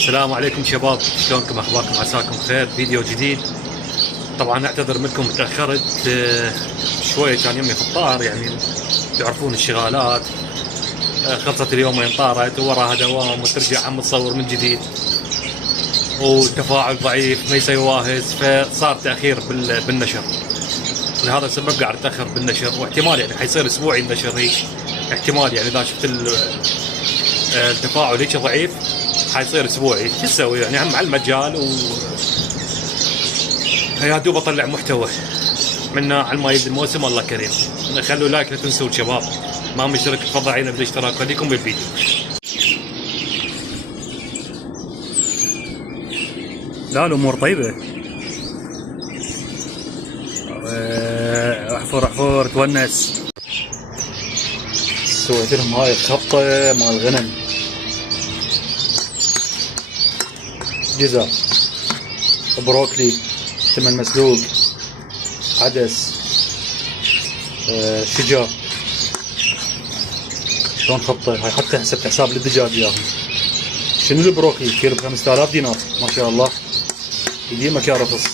السلام عليكم شباب، شلونكم؟ اخباركم؟ عساكم بخير. فيديو جديد. طبعا اعتذر منكم تاخرت شويه، كان يمي في الطار، يعني تعرفون الشغالات. خلصت اليومين طارت ووراها دوام وترجع عم تصور من جديد، والتفاعل ضعيف ما يسوي واهز، فصار تاخير بالنشر. لهذا السبب قاعد اتاخر بالنشر، واحتمال يعني حيصير اسبوعي النشر هيك. احتمال يعني اذا شفت التفاعل هيك ضعيف حيصير اسبوعي. شو تسوي يعني؟ هم على المجال يا دوب اطلع محتوى منا على ما يبدا الموسم. الله كريم. خلوا لايك، لا تنسوا شباب. ما مشترك تفضل علينا بالاشتراك. خليكم بالفيديو. لا الامور طيبه. احفر احفر تونس. سويت لهم هاي الخبطه مال الغنم. جزر، بروكلي، تمن مسلوق، عدس، شجر. شلون خبطه هاي؟ حتى حسبت حساب للدجاج وياهم. شنو البروكلي؟ كيلو ب 5000 دينار، ما شاء الله. يديمك يا رفص.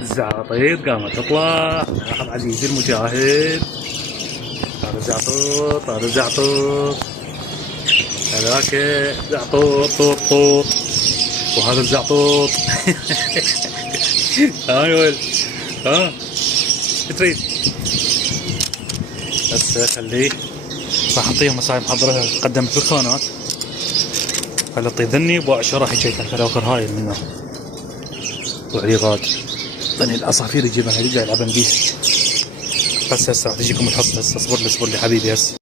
الزعاطيط قامت تطلع. لاحظ عزيزي المشاهد، هذا زعطوط، هذا زعطوط، هذاك زعطوط طوط طوط، وهذا الزعطوط. ها يا ولد، ها ايش تريد؟ هسه خليه، راح اعطيهم مصايب محضرها قدمت في الخانات. خلي اعطي ذني وعشرة حكيت خلي اخر هاي منه. وعلي غاد ظني العصافير يجيبها يرجع يلعبن بيه. بس هسه راح تجيكم الحصه. هسه اصبر لي حبيبي. هسه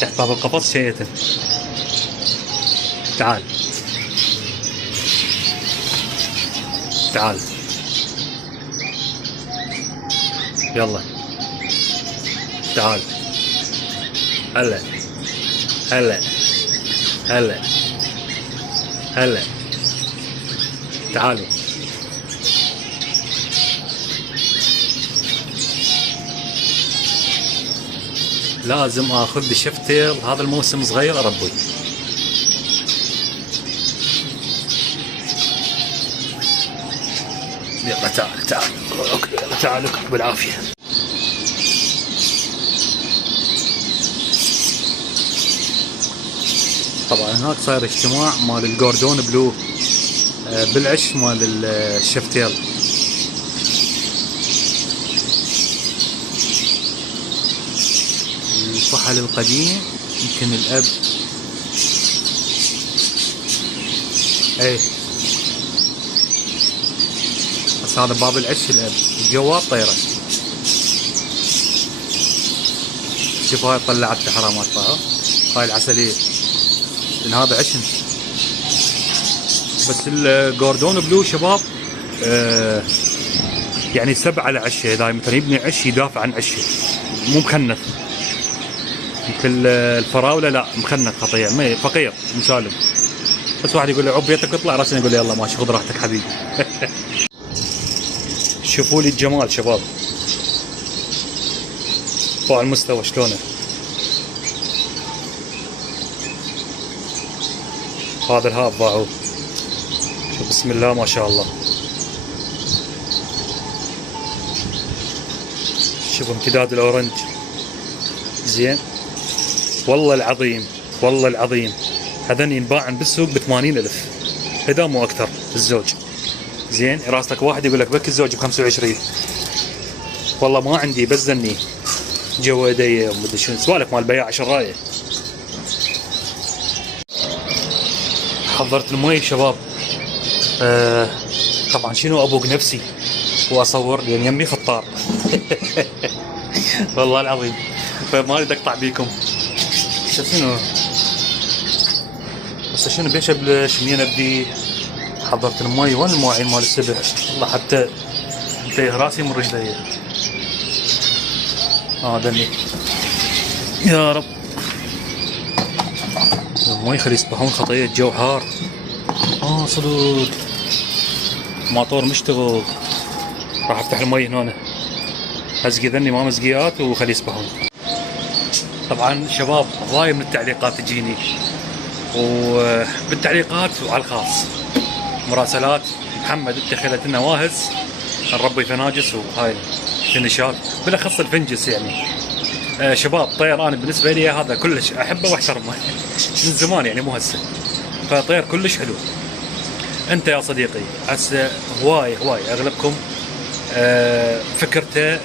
تحت باب القفص شيئة. تعال تعال يلا تعال. هلا هلا هلا هلا تعالوا. لازم اخذ بشفتل هذا الموسم صغير اربي. يلا تعال تعال يلا تعال بالعافيه. طبعا هناك صاير اجتماع مال الجوردون بلو بالعش مال الشفتيل. الفحل القديم يمكن الاب ايه، بس هذا باب العش الاب. الجواب طيره. شوف هاي طلعت حرامات طاها. هاي العسليه لان هذا عشن. بس الجوردون بلو شباب يعني 7 على عشه. اذا مثلا يبني عش يدافع عن عشه، مو مخنث مثل الفراوله. لا مخنث خطيع، ما فقير مسالم. بس واحد يقول له عب بيتك اطلع، راسا يقول له يلا ماشي خذ راحتك حبيبي. شوفوا لي الجمال شباب، فوق المستوى شلونه. هذا الهاب باعوه. شوف بسم الله ما شاء الله. شوفوا امتداد الاورنج زين. والله العظيم والله العظيم هذني ينباعن بالسوق ب80,000 اذا مو اكثر الزوج. زين راسلك واحد يقول لك بك الزوج ب25. والله ما عندي بس ذني جواديه ومدري شنو سوالف مال بياع شرايه. حضرت المي شباب. طبعا شنو ابوق نفسي واصور لان يمي خطار. والله العظيم فما اريد اقطع بيكم. شنو هسه شنو بيش ابلش منين ابدي؟ حضرت المي وين المواعين مال السبح؟ والله حتى انتهي راسي من رجلي. دني يا رب ما يخلي يصبحون خطية. الجو حار. صدق ماطور مشتغل. راح افتح المي هنا، ازقي ذني ما مزقيات وخلي يسبحون. طبعا شباب هواي من التعليقات تجيني، وبالتعليقات وعلى الخاص مراسلات: محمد انت خلت لنا واهز نربي فناجس وهاي فينشات، بالاخص الفنجس يعني. شباب طير انا بالنسبه لي هذا كلش احبه واحترمه من زمان يعني مو هسه. فطير كلش حلو. انت يا صديقي هسه هواي اغلبكم فكرته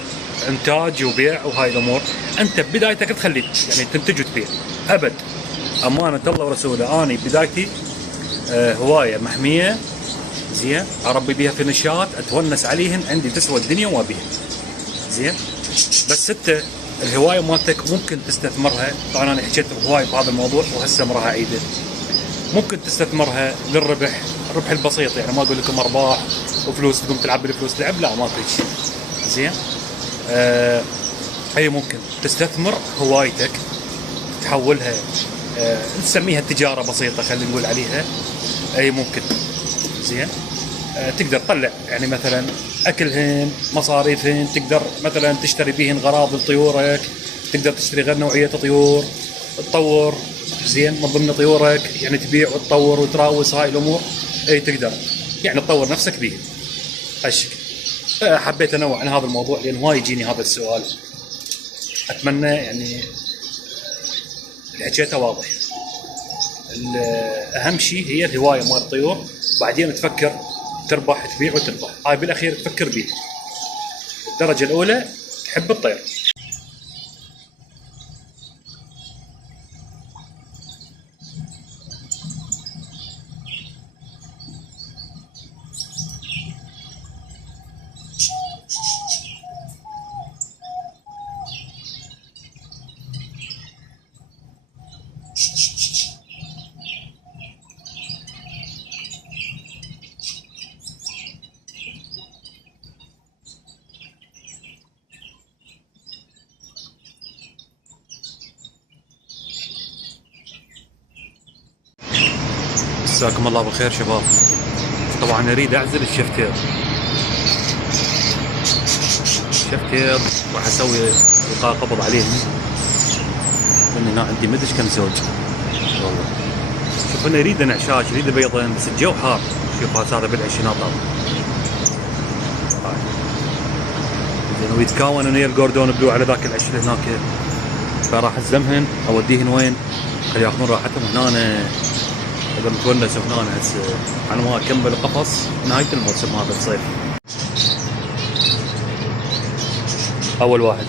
انتاج وبيع وهاي الامور. انت ببدايتك تخلي يعني تنتج وتبيع ابد. امانه الله ورسوله اني بدايتي هوايه محميه زين، اربي بيها فينشات اتونس عليهن، عندي تسوى الدنيا وما بيها زين. بس انت الهوايه مالتك ممكن تستثمرها. طبعا انا حكيت هواي بهذا الموضوع وهسه راح اعيده. ممكن تستثمرها للربح، الربح البسيط يعني. ما اقول لكم ارباح وفلوس تقوم تلعب بالفلوس لعب، لا ما في شيء زين. اي ممكن تستثمر هوايتك تحولها نسميها تجاره بسيطه خلينا نقول عليها. اي ممكن زين. تقدر تطلع يعني مثلا اكلهن مصاريفهن، تقدر مثلا تشتري بيهن غراض لطيورك، تقدر تشتري غير نوعيه طيور تطور زين من ضمن طيورك يعني، تبيع وتطور وتراوس هاي الامور. اي تقدر يعني تطور نفسك بيهن هالشكل. حبيت انوع عن هذا الموضوع لان هواي يجيني هذا السؤال. اتمنى يعني اللي حكيته واضح. اهم شيء هي الهوايه مال الطيور، بعدين تفكر تربح تبيع وتربح. هاي بالاخير تفكر بيه. الدرجه الاولى تحب الطير. مساكم الله بالخير شباب. طبعا اريد اعزل الشفتير راح اسوي القاء قبض عليهم، لان هنا عندي مدري كم زوج والله. شوف انا اريد انعشاش، اريد بيضين، بس الجو حار. شوف هذا بالعشرينات زين، ويتكون ويا الجوردون بلو على ذاك العشر هناك. فراح الزمهن اوديهن وين؟ خلي ياخذون راحتهم هنا. اقدر نتونس هنا هسه على ما اكمل قفص نهايه الموسم هذا الصيف. اول واحد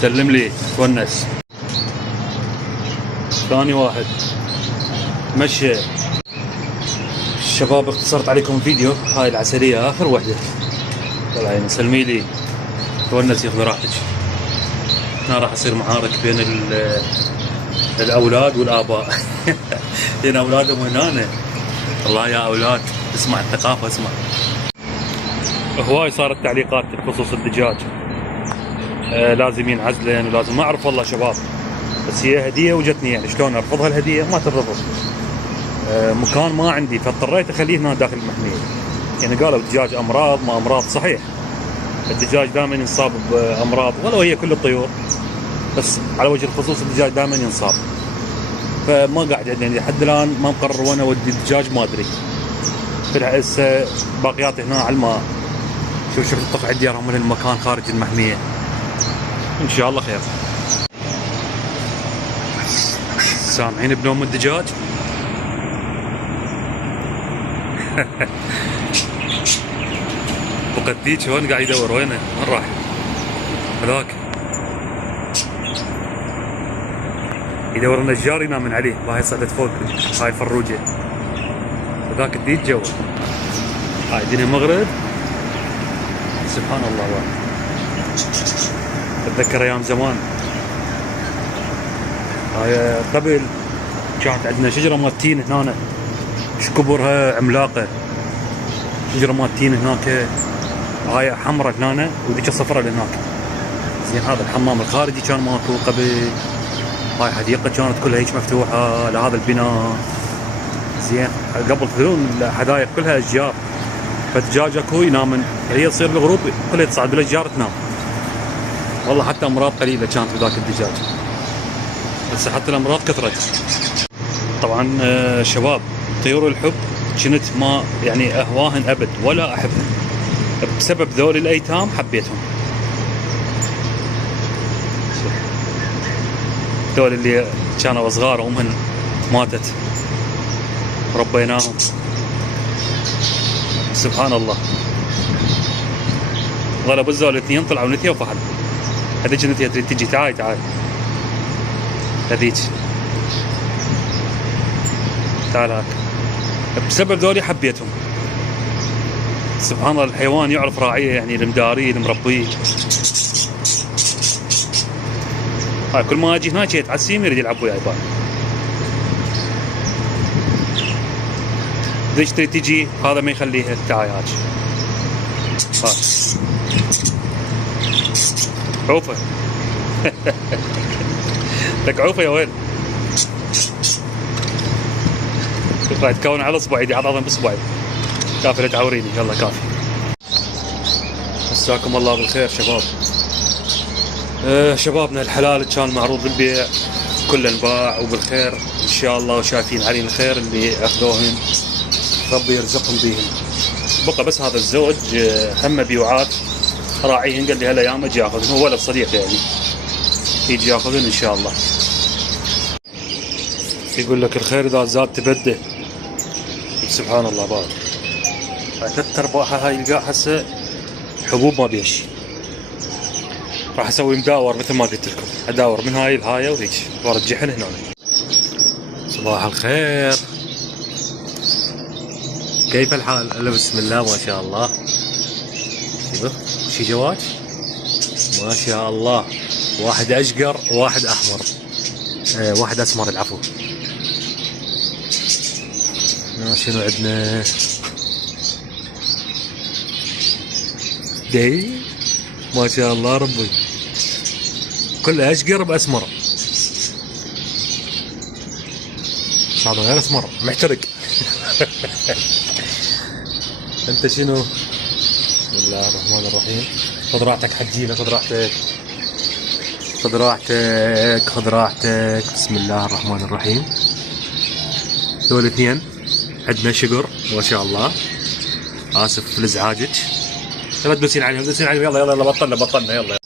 سلم لي تونس. ثاني واحد مشي. الشباب اختصرت عليكم الفيديو. هاي العسليه اخر وحده. طلع يعني سلمي لي تونس ياخذ راحتك. هنا راح يصير معارك بين الاولاد والاباء. لان اولادهم هنا. الله يا اولاد اسمع الثقافه اسمع. هواي صارت تعليقات بخصوص الدجاج. لازم ينعزلن ولازم، ما اعرف والله شباب، بس هي هديه وجتني يعني شلون ارفضها الهديه؟ ما ترفض. مكان ما عندي فاضطريت اخليه هنا داخل المحميه. يعني قالوا الدجاج امراض ما امراض، صحيح الدجاج دائما ينصاب بامراض ولو هي كل الطيور، بس على وجه الخصوص الدجاج دائما ينصاب. فما قاعد يعني لحد الان ما مقرر وين اودي الدجاج، ما ادري. هسه باقيات هنا على الماء. شوف الطف عندي ارمل المكان خارج المحميه. ان شاء الله خير. سامعين بنوم الدجاج؟ وقديك هون قاعد يدور وينه؟ وين راح؟ هذاك يدور النجار ينام عليه. هاي صعدت فوق هاي الفروجه. هذاك الديك جوا. هاي الدنيا مغرب. سبحان الله والله. اتذكر ايام زمان. هاي قبل كانت عندنا شجره مال تين هنا، ايش كبرها عملاقه. شجره مال تين هناك، هاي حمراء هنا وذيك صفراء هناك. زين هذا الحمام الخارجي كان ماكو قبل. هاي حديقة كانت كلها هيك مفتوحة لهذا البناء. زين قبل تدرون الحدايق كلها اشجار، فالدجاج اكو ينام هي تصير الغروب كلها تصعد بالاشجار تنام. والله حتى امراض قليله كانت بذاك الدجاج، بس حتى الامراض كثرت. طبعا شباب طيور الحب كنت ما يعني اهواهن ابد ولا احبهن، بسبب ذول الايتام حبيتهم. ذول اللي كانوا صغار امهن ماتت ربيناهم، سبحان الله. غلبوا الزول الاثنين طلعوا نتيا وفحل. هذيك نتيا تريد تجي تعاي تعاي، هذيك تعال هاك. بسبب ذولي حبيتهم. سبحان الله الحيوان يعرف راعيه، يعني المداريه المربيه. هاي كل ما اجي هناك يتعسيم يريد يلعب وياي بقى. ليش تريد تجي؟ هذا ما يخليها تعاي هاك. هاك عوفه. لك عوفه يا وين؟ راح يتكون على اصبعي دي، حط عظم باصبعي. كافي لا تعوريني، يلا كافي. مساكم الله بالخير شباب. شبابنا الحلال كان معروض للبيع، كله انباع وبالخير ان شاء الله، وشايفين علينا الخير اللي اخذوهن ربي يرزقهم بيهم. بقى بس هذا الزوج هم بيوعات راعيهن، قال لي هالايام اجي اخذهن، هو ولد صديق يعني يجي ياخذهن ان شاء الله. يقول لك الخير اذا زاد تبده. سبحان الله بارك. 3/4 هاي القاع هسه حبوب ما بيش. راح اسوي مداور مثل ما قلت لكم، اداور من هاي لهاي وهيك وارجعهن هنا. صباح الخير، كيف الحال؟ الا بسم الله ما شاء الله. شوف شي جواج ما شاء الله، واحد اشقر وواحد احمر، واحد اسمر العفو. شنو عندنا؟ دي ما شاء الله ربي، كله اشقر باسمر. هذا غير اسمر محترق. انت شنو؟ بسم الله الرحمن الرحيم. خذ راحتك حجينا، خذ راحتك خذ راحتك خذ راحتك. بسم الله الرحمن الرحيم. دول اثنين عندنا شقر ما شاء الله. اسف لازعاجك، يلا تدوسين عليهم تدوسين عليهم. يلا يلا بطلنا يلا.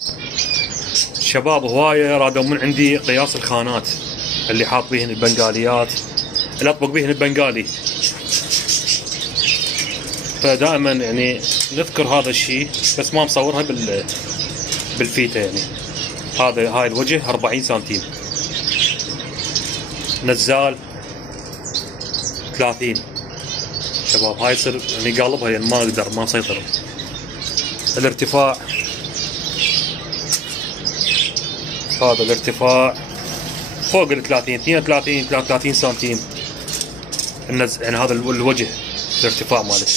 الشباب هوايه رادوا من عندي قياس الخانات اللي حاط بيهن البنغاليات، اللي اطبق بيهن البنغالي. فدائما يعني نذكر هذا الشيء، بس ما مصورها بالفيته يعني. هاي الوجه 40 سنتيم، نزال 30 شباب. هاي يصير يعني قالبها يعني ما اقدر ما اسيطر. الارتفاع هذا الارتفاع فوق ال 30 32 33 سنتيم يعني هذا الوجه الارتفاع مالته.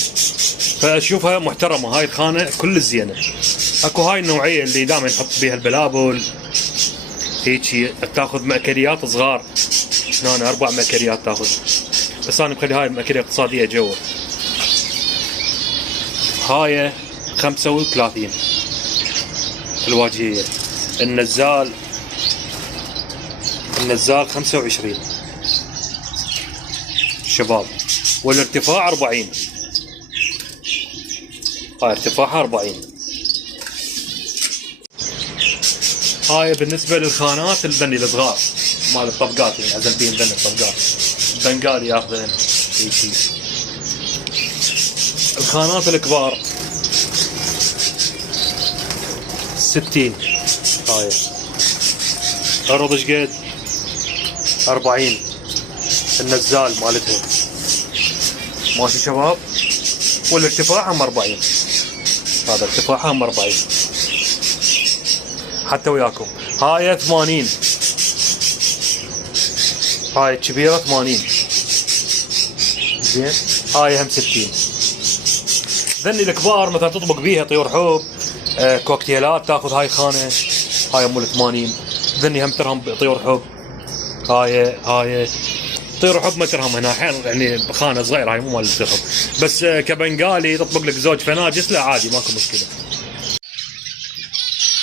فاشوفها محترمه هاي الخانه كل الزينه. اكو هاي النوعيه اللي دائما نحط بيها البلابل هيك، تاخذ مأكليات صغار، هنا 4 مأكليات تاخذ، بس انا مخلي هاي المأكليه اقتصاديه جوا. هاي 35 الواجهيه. النزال 25 شباب، والارتفاع 40. هاي ارتفاعها 40. هاي بالنسبة للخانات البني الصغار مال الطبقات، يعني عزل بين بني الطبقات البنغالي ياخذن هيجي. الخانات الكبار 60. هاي عرض ايش قد؟ 40 النزال مالتها ماشي شباب، والارتفاع هم 40. هذا ارتفاعها هم 40 حتى وياكم. هاي 80، هاي الكبيرة 80 زين. هاي هم 60. ذني الكبار مثلا تطبق بيها طيور حب، كوكتيلات تاخذ هاي خانة هاي مول 80. ذني هم ترهم طيور حب. هاي طيور حب ما ترهم هنا احيانا يعني خانه صغيره، هاي مو مال طيور حب. بس كبنغالي تطبق لك زوج فناجس لا عادي ماكو مشكله.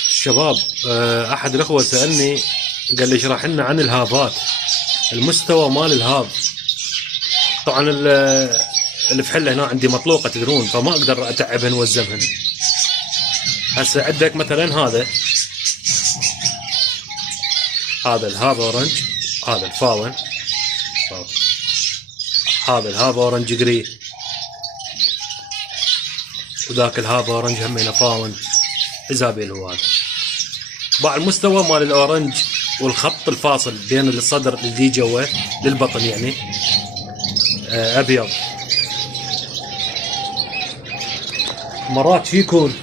شباب احد الاخوه سالني قال لي اشرح لنا عن الهافات، المستوى مال الهاف. طبعا الفحله هنا عندي مطلوقه تدرون، فما اقدر اتعبهن والزمهن. هسه عندك مثلا هذا الهاف اورنج، هذا الفاون، هذا الهاف اورنج جري، وذاك الهاف اورنج همينه فاون ايزابيل. هو هذا باع المستوى مال الاورنج والخط الفاصل بين الصدر اللي جوا للبطن يعني ابيض. مرات شي يكون،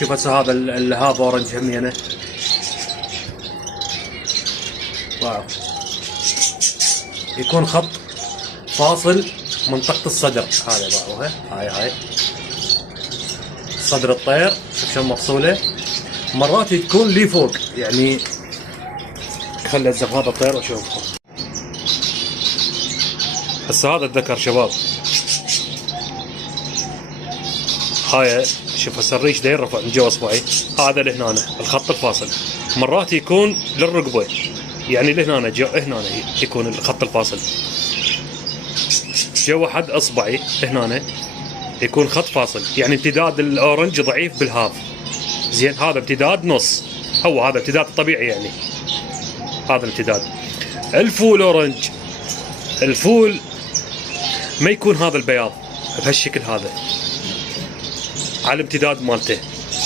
شوف هسه هذا الهاف اورنج همينه واو، يكون خط فاصل منطقة الصدر. هذا باعوها، هاي صدر الطير شوف شلون مفصولة. مرات تكون لي فوق يعني، خلي ازف هذا الطير واشوفكم. هسه هذا الذكر شباب، هاي شوف هسه الريش دا يرفع من جوا اصبعي، هذا لهنا الخط الفاصل. مرات يكون للرقبة يعني لهنا هنا يكون الخط الفاصل جوا حد اصبعي هنا يكون خط فاصل، يعني امتداد الاورنج ضعيف بالهاف. زين هذا امتداد نص، هو هذا امتداد طبيعي يعني، هذا الامتداد. الفول اورنج، الفول ما يكون هذا البياض بهالشكل هذا على الامتداد مالته.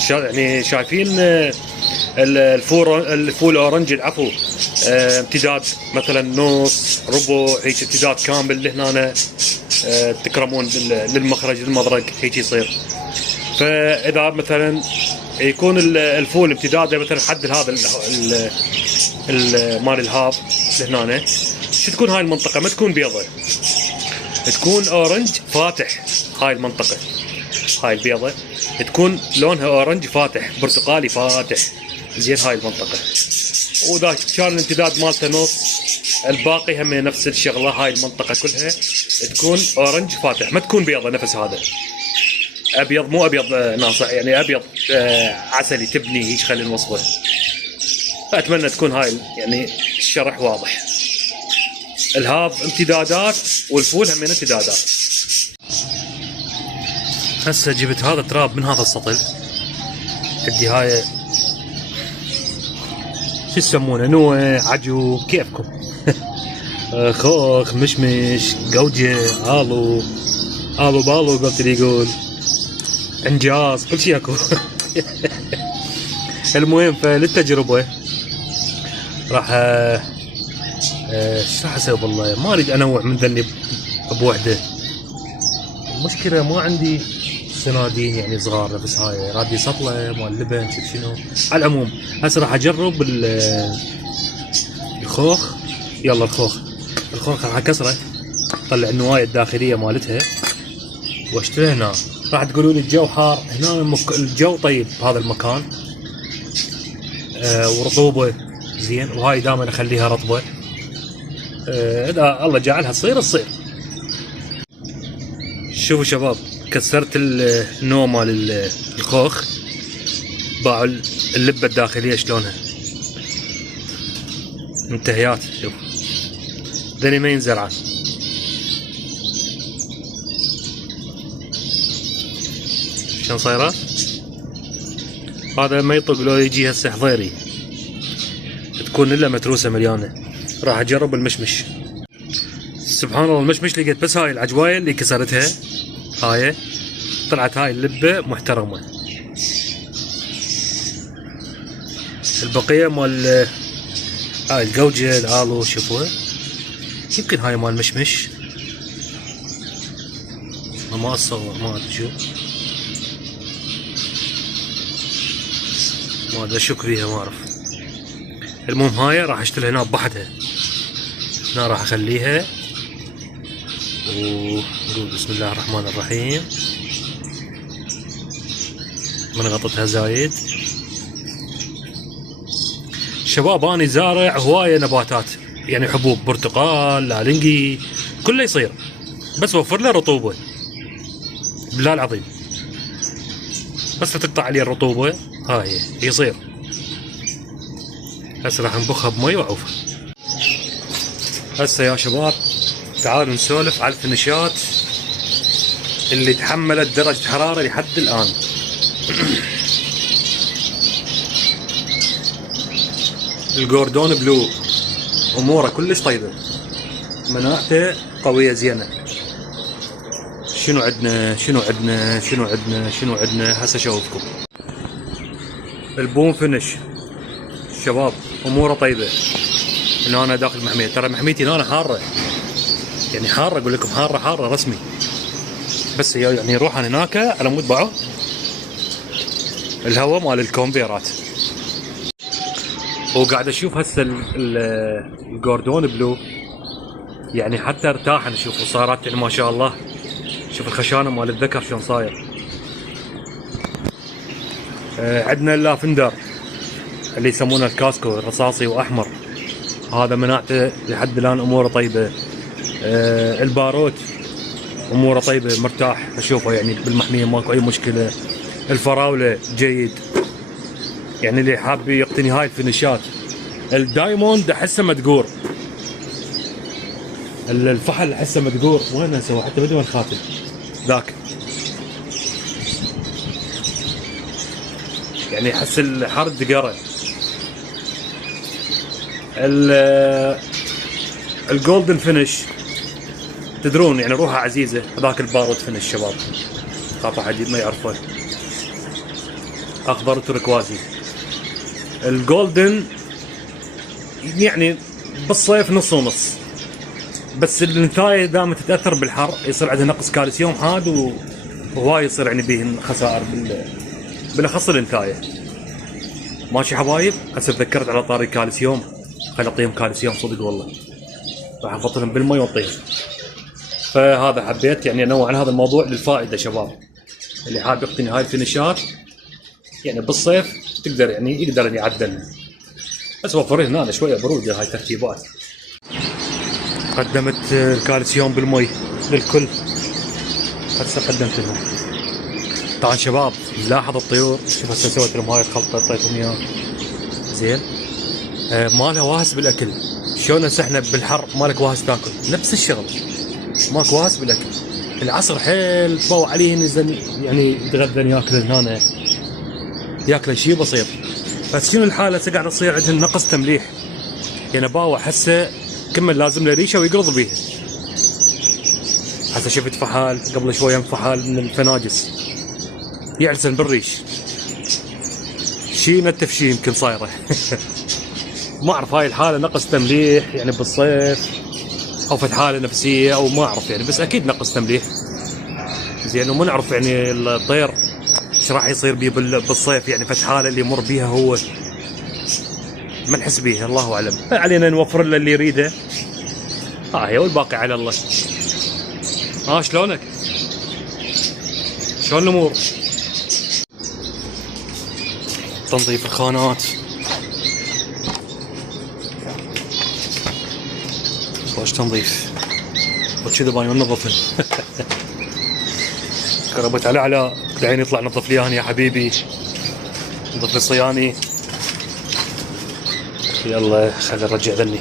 يعني شايفين الفول اورنج العفو امتداد مثلا نص ربع هيك، امتداد كامل لهنا تكرمون للمخرج للمضرق هيك يصير. فاذا مثلا يكون الفول امتداده مثلا حد هذا مال الهاف لهنا، شو تكون هاي المنطقه؟ ما تكون بيضه، تكون اورنج فاتح. هاي المنطقه هاي البيضه تكون لونها اورنج فاتح برتقالي فاتح. زين هاي المنطقه، وذا كان الامتداد مالته نص، الباقي هم نفس الشغله. هاي المنطقه كلها تكون اورنج فاتح، ما تكون بيضه نفس هذا ابيض، مو ابيض ناصع يعني، ابيض عسلي تبني هيك. خلي نوصفه. فاتمنى تكون هاي يعني الشرح واضح. الهاف امتدادات والفول هم امتدادات. هسه جبت هذا تراب من هذا السطل، عندي هاي شو يسمونه، نوع عجو كيفكم خوخ مشمش قوجه الو بالو قلت لي يقول انجاز كل شيء اكو. المهم فللتجربه راح ايش راح اسوي والله ما اريد انوع من ذني بوحده. المشكله ما عندي صنادين يعني صغار، بس هاي رادي سطله مال لبن شنو. على العموم هسه راح اجرب الخوخ. يلا الخوخ راح اكسره، طلع النوايا الداخليه مالتها واشتري هنا. راح تقولوا لي الجو حار هنا، الجو طيب بهذا المكان ورطوبه زين، وهاي دائما اخليها رطبه. اذا الله جعلها تصير. شوفوا شباب، كسرت النوع مال الخوخ، باعوا اللبه الداخليه شلونها منتهيات. شوف ذني ما ينزرعن. شلون صايره؟ هذا ما يطق لو يجي هسه حضيري، تكون الا متروسه مليانه. راح اجرب المشمش. سبحان الله المشمش لقيت بس هاي العجوايه اللي كسرتها، هاي طلعت هاي اللبه محترمه. البقيه مال هاي القوجه الالو شوفوها، يمكن هاي مال مشمش ما اتصور، ما ادري شو، ما ادري اشك بيها ما اعرف. المهم هاي راح اشتري هنا بحدها، هنا راح اخليها ونقول بسم الله الرحمن الرحيم. من غطتها زايد شباب اني زارع هوايه نباتات، يعني حبوب، برتقال، لالنجي، كله يصير، بس وفر له رطوبه بالله العظيم. بس تقطع عليه الرطوبه هاي يصير. هسه راح نبخها بمي وعوفه. هسه يا شباب تعالوا نسولف على الفنشات اللي تحملت درجة حرارة لحد الآن. الجوردون بلو أموره كلش طيبة، مناعته قوية زينة. شنو عندنا شنو عندنا شنو عندنا شنو عندنا هسه اشوفكم. البوم فينش شباب اموره طيبه. هنا انا داخل محمية، ترى محميتي هنا حاره، يعني حاره اقول لكم، حاره حاره رسمي. بس هي يعني روح انا هناك على مود باعوا الهواء مال الكونفيرات. وقاعد اشوف هسه الجوردون بلو، يعني حتى ارتاح انا اشوف وصارت يعني ما شاء الله. شوف الخشانه مال الذكر شلون صاير. عندنا اللافندر اللي يسمونه الكاسكو الرصاصي واحمر، هذا مناعته لحد الان اموره طيبه. الباروت اموره طيبه، مرتاح اشوفه يعني بالمحميه ماكو اي مشكله. الفراوله جيد، يعني اللي حاب يقتني هاي الفينشات. الدايموند احسه مدقور، الفحل احسه مدقور، وين سوى حتى بدون الخاتم ذاك، يعني احس الحر دقره. الجولدن فينش تدرون يعني روحها عزيزه، هذاك البارود فينش شباب، خاف حد ما يعرفه، اخضر تركوازي. الجولدن يعني بالصيف نص ونص، بس النتايه دائما تتاثر بالحر، يصير عندها نقص كالسيوم حاد، وهواي يصير يعني بيه خسائر بالاخص الانتايه. ماشي حبايب، هسه تذكرت على طاري كالسيوم، خلي اعطيهم كالسيوم صدق والله، راح افضلهم بالمي واعطيهم. فهذا حبيت يعني انوع عن هذا الموضوع للفائده شباب، اللي حاب يقتني هاي الفينشات يعني بالصيف تقدر يعني يقدر يعدل، بس وفر هنا شويه بروده. هاي ترتيبات. قدمت الكالسيوم بالمي للكل، هسه قدمت لهم. طبعا شباب لاحظ الطيور، شوف هسه سويت لهم هاي الخلطه اعطيتهم اياها زين. ما لها واهس بالاكل، شلون هسه احنا بالحر مالك واهس تاكل، نفس الشغل ماك واهس بالاكل. العصر حيل تضوى عليه يعني يتغذى ياكل هنا، ياكل شيء بسيط. بس شنو الحاله هسه قاعد تصير عندهم نقص تمليح، يعني باوع هسه كمل لازم له ريشه ويقرض بيها. هسه شفت فحال قبل شويه فحال من الفناجس يعرسن بالريش، شي نتف شي يمكن صايره. ما اعرف هاي الحاله نقص تمليح يعني بالصيف، او فت حاله نفسيه او ما اعرف يعني، بس اكيد نقص تمليح زين. وما نعرف يعني الطير ايش راح يصير بيه بالصيف، يعني فت حاله اللي يمر بيها هو ما نحس بيها، الله اعلم. علينا نوفر له اللي يريده، هي والباقي على الله. شلونك؟ شلون الامور؟ تنظيف الخانات، خوش تنظيف، وكذا باين ننظفن. قربت على علاء الحين يطلع نظف لي اياهن يا حبيبي، نظف لي الصياني. يلا خلينا نرجع ذني.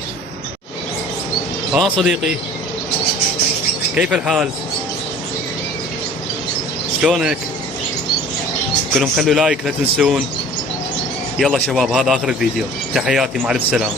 صديقي كيف الحال؟ شلونك؟ كلهم خلوا لايك لا تنسون. يلا شباب هذا اخر الفيديو، تحياتي مع الف سلامة.